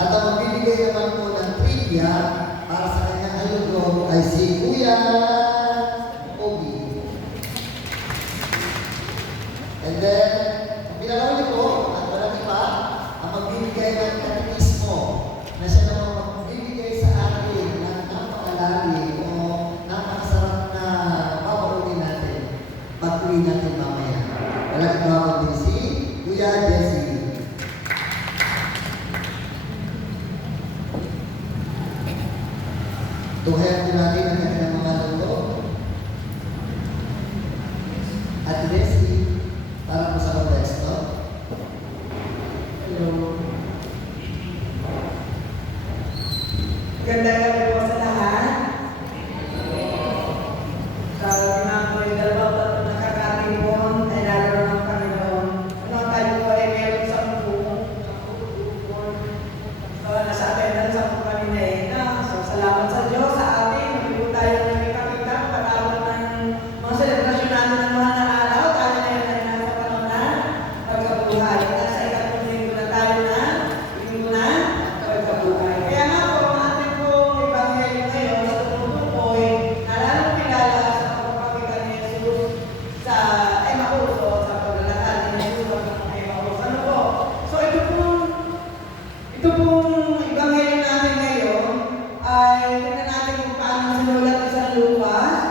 At ang magbibigay naman po ng trivia para sa kanyang alugro ay si Kuya Obi. And then, ang pinakahuli po, at walang iba, ang magbibigay ng katekismo na siya naman magbibigay sa atin ng napakalalim o napakasarap na papaunin natin. Pag-uwi natin mamaya. Walang iba kundi si Kuya Jessie. Tuhayan po natin ang kanilang mga luto. At Leslie, para po sa konteksto. Hello. Ganda gabi po sa lahat. Sabi nga po yung dalawang tato na kakatipon ay nalaro ng Panginoon. Ano tayo po ay meron sa mundo. Nasa atin na sa mundo kami na ina. So, salamat sa Diyos sa atin. Hindi po tayo nagkikita pagkatapos ng mga selebrasyon natin ng mga naaraw. Tayo na yun ay nasa panahon na pagkabuhay. Nasa ikatlong linggo na tayo na pagkabuhay. Kaya nga po, ang ating pong ebanghelyo ngayon sa tutulong po ay nalalong kilala sa pagpapakita ni Jesus sa Emmaus o sa paglalakad ni Jesus ng Emmaus. Ano po? So ito pong ebanghelyo natin ngayon ay tingnan natin kung paano sinulat ni San Lucas.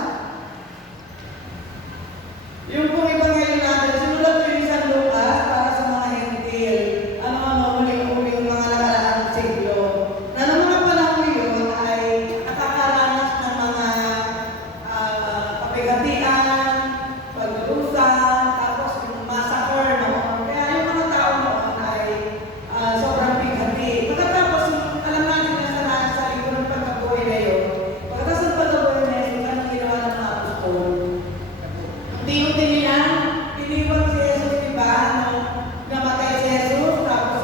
Yung pong ebanghelyo natin, sinulat ko ni San Lucas para sa mga Hentil. Muling-muling mga nakaraang siglo. Na noong mga panahon yun ay nakakaranas ng mga kapigatian, pagdurusa, tapos yung massacre noon. Kaya yung mga tao noon ay sobrang bigati. Pagkatapos, alam natin na sa libro ng pagkabuhay na yun, pagkatapos ng pagkabuhay na yun, anong ginawa ng mga apostol? Unti-unti nila, iniwan si Jesus, diba? Nung namatay si Jesus, tapos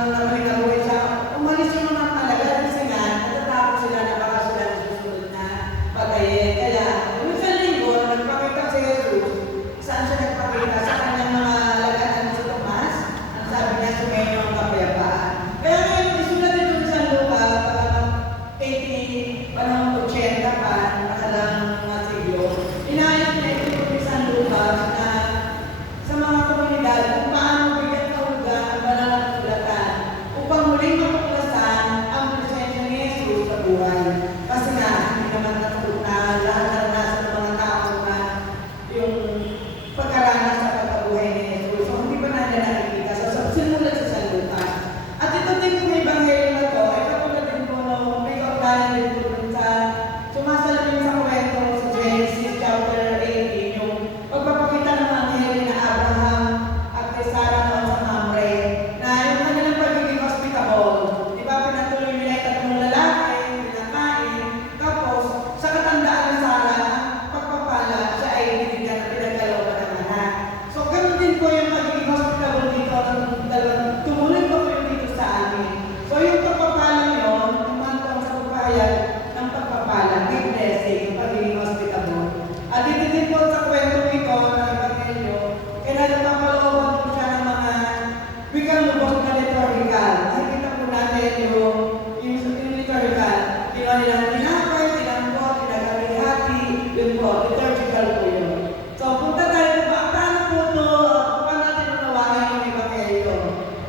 naman nabuhay siya. Umalis yung mga talaga, kasi nga, natatapos sila na baka sila nasusunod na patayin. Kaya, yung sa linggo, nagpakita si Jesus, saan siya nagpakita? Sa kanyang mga laganan sa Tomas, ang sabi niya, sumayo ang kapayapaan. Kaya ngayon, isulat dito ni San Lucas, panahon 80 pa, nakalang mga siglo. Inayos niya ito ni San Lucas na sa mga komunidad kung paano bigyan kahulugan ang banal na kasulatan upang muling matuklasan ang presensya ni Jesus sa buhay. Kasi nga, hindi naman natulog na lahat ng nasa ng mga tao na yung pagkaranas sa pagkabuhay ni Jesus. So, hindi pa natin nakikita. So, sinulat sa San Lucas. At ito din kung may ebanghelyo na to, ay katulad din po no, may kaugnayan din po dun sa sumasalamin sa kwento sa Genesis chapter 18, yung pagpapakita ng mga anghel na Abraham at kay Sarah noon sa Mamre, na yung kanilang pagiging hospitable. Di ba, pinatuloy nila yung tatlong lalaki, pinakain, tapos sa katandaan ng Sarah, ang pagpapala, siya ay binigyan at pinagkalooban ng anak. So, ganun din po yung pagiging hospitable dito, tumuloy po yung dito sa amin. So, yung pagpapala yun, umantong sa pagpahayag ng pagpapala, big blessing, yung pagiging hospitable. At dito din po sa kwento ito ng Ebanghelyo, kaya napapalooban po siya ng mga biglang lubos na liturgical. Nakikita po natin yung liturgical. Ginawa nilang tinapay, tinangkot, pinagamihati, yun po, liturgical po yun. So, punta tayo pa, paano po ito, paano natin unawain yung Ebanghelyo?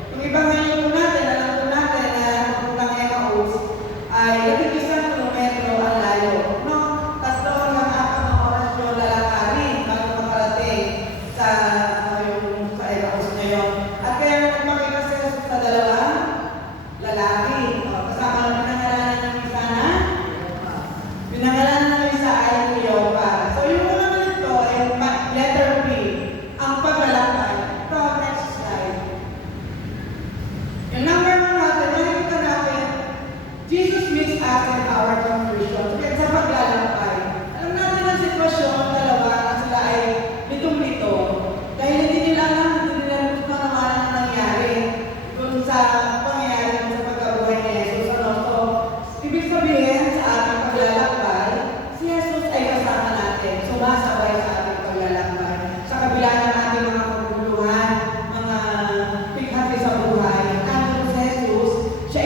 Yung Ebanghelyo po natin, alam po natin na puntang Emmaus ay 11 kilometro ang layo. No? 3 hanggang 4 na oras yung lalakarin bago makarating sa Emmaus na yun. At kaya nagpakita si Jesus sa dalawang lalaki. Kasama ang pinangalanan ng isa na? Pinangalanan ng isa ay Cleopa. So yung unang nito ay letter P, ang paglalakbay. Ito, next slide. Yung number 1 natin, nakikita natin, Jesus meets us in our conversion. Kaya sa paglalakbay. Alam natin ang sitwasyon, dalawa, na sila ay litong-lito. Dahil hindi nila alam, hindi nila gusto naman ang nangyari kung sa pangyayari sa pagkabuhay ni Jesus. So, ibig sabihin sa ating paglalakbay, si Jesus ay kasama natin, sumasabay sa ating paglalakbay. Sa kabila ng ating mga pagkuluhan, mga pighati sa buhay, nandun si Jesus, siya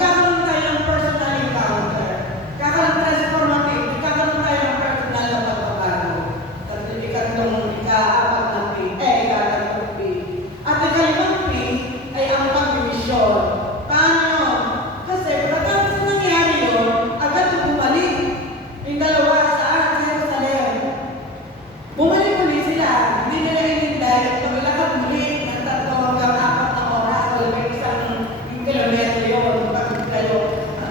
magkakaroon tayo ng personal encounter. Kakaroon transformative, magkakaroon tayo ng personal na pagbabago. Ikatlong, ika-apat na P, ika-tatlong P. At ikalimang P ay ang pag-mission. Paano yun? Kasi pagkatapos na nangyari yun, agad bumalik. Yung dalawa saan? Sa Jerusalem. Bumalik ulit sila. Hindi nila ininday. Maglakad muli ng 3 hanggang 4 na oras. Walang isang kilometro yun. Pagod kayo.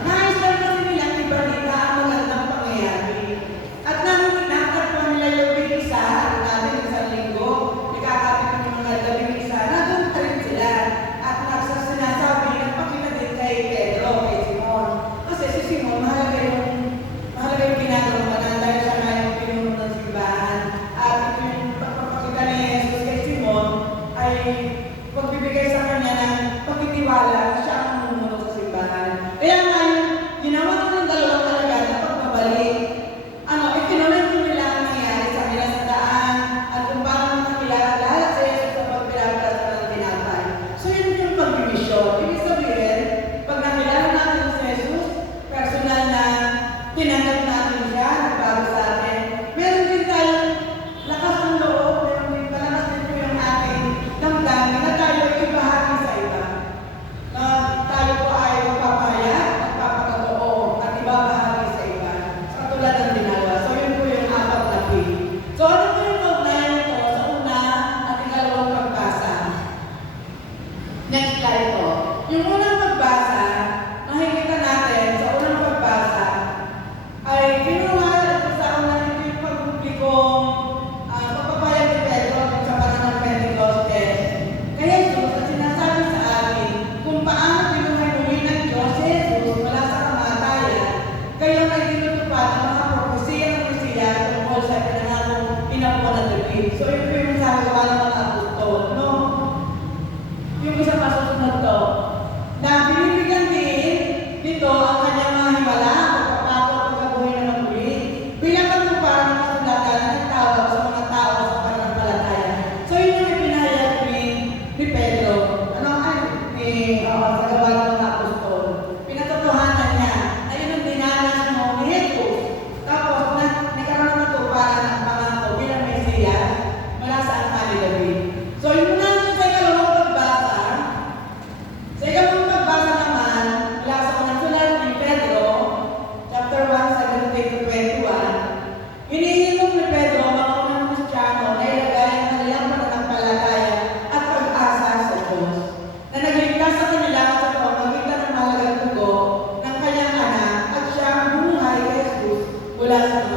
Nais lang kasi nilang ibalita ang magandang pangyayari. At nakatagpuan nila yung big-isa. Natin isang linggo. Ikakapit ng mga labing-isa. Nandun pa rin sila. At sinasabi, nagpakita din kay Pedro, kay Simon. Kasi si Simon, mahalaga yung ginagawa na dahil siya nga yung pinuno ng simbahan. At ito yung pagpapakita ni Jesus kay Simon ay pagbibigay sa kanya ng pagtitiwala, siya ang mumuno sa simbahan. Kaya nga yung ginawa ng dalawang alagad na pagbabalik, ikinunan nila ang nangyari sa kanila sa daan at kung paano nakilala si Jesus sa pagpilapras ng tinapay. So yun yung pag-mission. Ibig sabihin, pag nakilala natin si Jesus, personal na tinanggap natin siya, nagbago sa atin, meron din tayong lakas ng loob, meron din palakas din po yung ating damdamin na tayo ibahagi sa iba. Na tayo po ay magpapahayag, magpapakatoo, at ibabahagi sa iba. Katulad ng ginagawa. So yun po yung apat na P. So ano po yung kaugnayan nito sa una at ikalawang pagbasa? Next slide po. Yung unang pagbasa, nakikita natin sa unang pagbasa, ay kinuha at sa unang ito yung pagpublikong pagpapayag ni Pedro sa panahon ng Pentecostes. Kaya Jesus at sinasabi sa atin kung paano binuhay muli ng Diyos si Jesus mula sa kamatayan, kaya may tinutupad ang mga propesiya ng Mesiya tungkol sa pinangakong inapo na David. So yun po yung sagawa ng mga apostol, no? Yung isa pa susunod to, na binibigyan din dito ang kanyang mga himala, pagpapako at pagkabuhay na muli, bilang katuparan ng kasulatan na nagtawag sa mga tao sa pananampalataya. So yun yung ipinahayag ni Pedro, sa gawa ng mga apostol. Pinatotohanan niya na yun ang dinanas mo ni Jesus. Tapos, nagkaroon ng katuparan ng pangako bilang Mesiya mula sa anak ni David. So yun na sa ikalawang pagbasa. Sa ikalawang pagbasa naman, mula sa unang sulat ni Pedro, chapter 1, 17 to 21, hinihilong ni Pedro ang mga unang Kristiyano na ilagay ang kanilang pananampalataya at pag-asa sa Diyos, na nagligtas sa kanila sa pamamagitan ng mahalagang dugo ng kanyang anak at siya ang bumuhay kay Jesus mula sa